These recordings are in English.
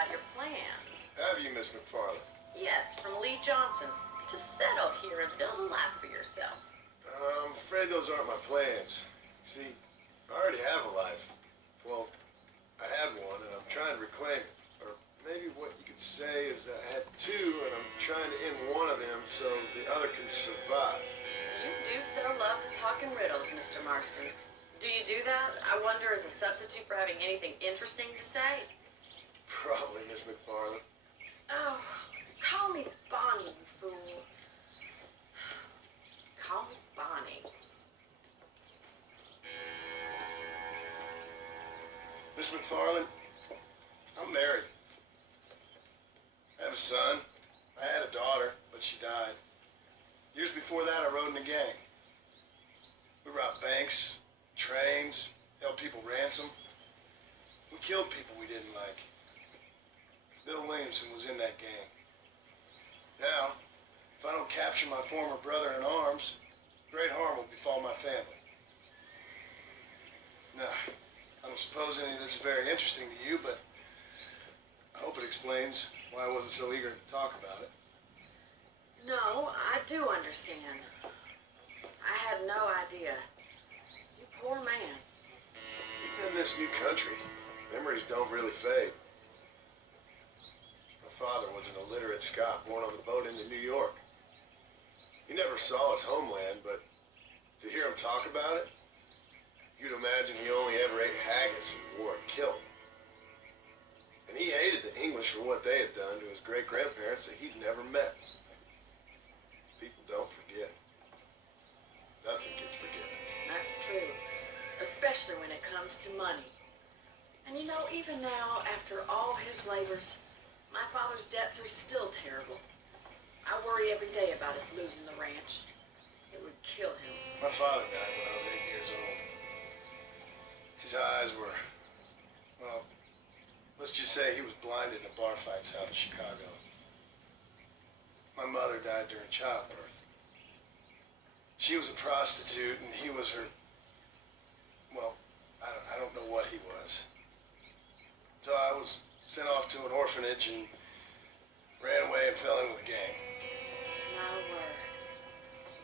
about your plans. Have you, Miss McFarland? Yes, from Lee Johnson. To settle here and build a life for yourself. I'm afraid those aren't my plans. See, I already have a life. Well, I had one, and I'm trying to reclaim it. Or maybe what you could say is that I had two, and I'm trying to end one of them so the other can survive. You do so love to talk in riddles, Mr. Marston. Do you do that? I wonder, as a substitute for having anything interesting to say? Probably, Miss McFarland. Oh, call me Bonnie, you fool. Call me Bonnie. Miss McFarland, I'm married. I have a son. I had a daughter, but she died. Years before that, I rode in a gang. We robbed banks, trains, held people ransom. We killed people we didn't like. Bill Williamson was in that gang. Now, if I don't capture my former brother in arms, great harm will befall my family. Now, I don't suppose any of this is very interesting to you, but I hope it explains why I wasn't so eager to talk about it. No, I do understand. I had no idea. You poor man. Even in this new country, memories don't really fade. My father was an illiterate Scot born on the boat into New York. He never saw his homeland, but to hear him talk about it, you'd imagine he only ever ate haggis and wore a kilt. And he hated the English for what they had done to his great-grandparents that he'd never met. People don't forget. Nothing gets forgiven. That's true. Especially when it comes to money. And you know, even now, after all his labors, my father's debts are still terrible. I worry every day about us losing the ranch. It would kill him. My father died when I was 8 years old. His eyes were, well, let's just say he was blinded in a bar fight south of Chicago. My mother died during childbirth. She was a prostitute, and he was her, well, I don't know what he was. So I was sent off to an orphanage and ran away and fell in with a gang. Not a word.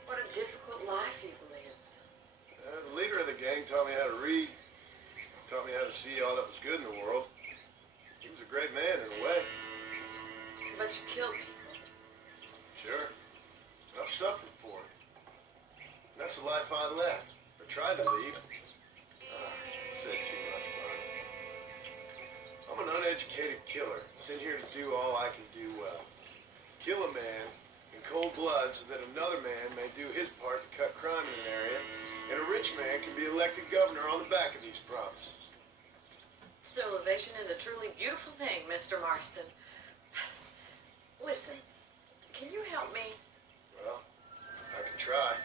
What a difficult life you've lived. The leader of the gang taught me how to read, taught me how to see all that was good in the world. He was a great man in a way. But you killed people. Sure. And I've suffered for it. And that's the life I left, or tried to lead. Said too much, Bonnie. I'm an uneducated killer, sent here to do all I can do well. Kill a man in cold blood so that another man may do his part to cut crime in an area, and a rich man can be elected governor on the back of these promises. Civilization is a truly beautiful thing, Mr. Marston. Listen, can you help me? Well, I can try.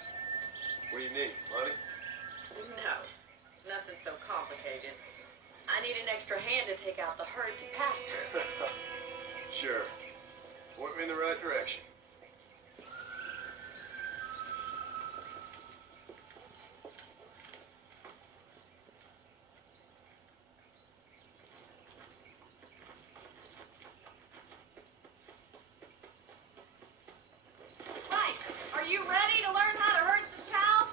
What do you need? Money? No, nothing so complicated. I need an extra hand to take out the herd to pasture. Sure. Point me in the right direction. Mike, are you ready to learn how to herd some cows?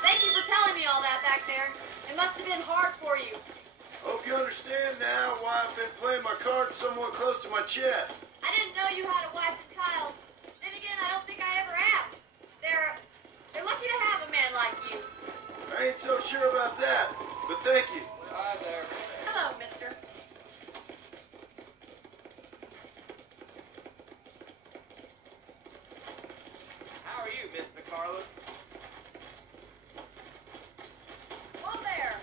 Thank you for telling me all that back there. It must have been hard for you. Hope you understand now why I've been playing my cards somewhat close to my chest. I didn't know you had a wife and child. Then again, I don't think I ever asked. They're lucky to have a man like you. I ain't so sure about that, but thank you. Hi there. Hello, mister. How are you, Miss McFarland? Whoa there.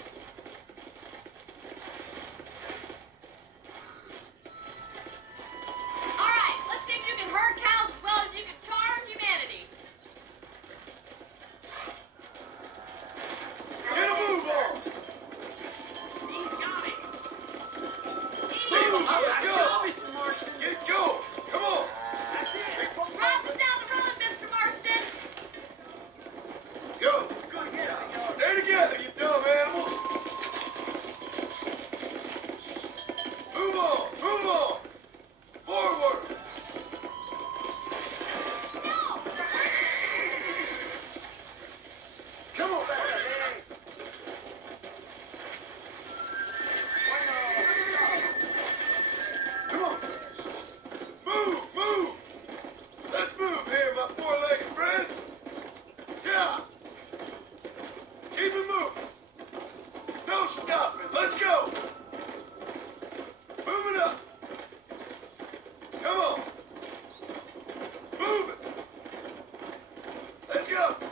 All right, let's see if you can herd cows as well as you can charm humanity. Get a move on! He's got it. Steve, let's Let's go! go, Mr. Marston. Get going! Come on! That's it. Drive them down the road, Mr. Marston. go!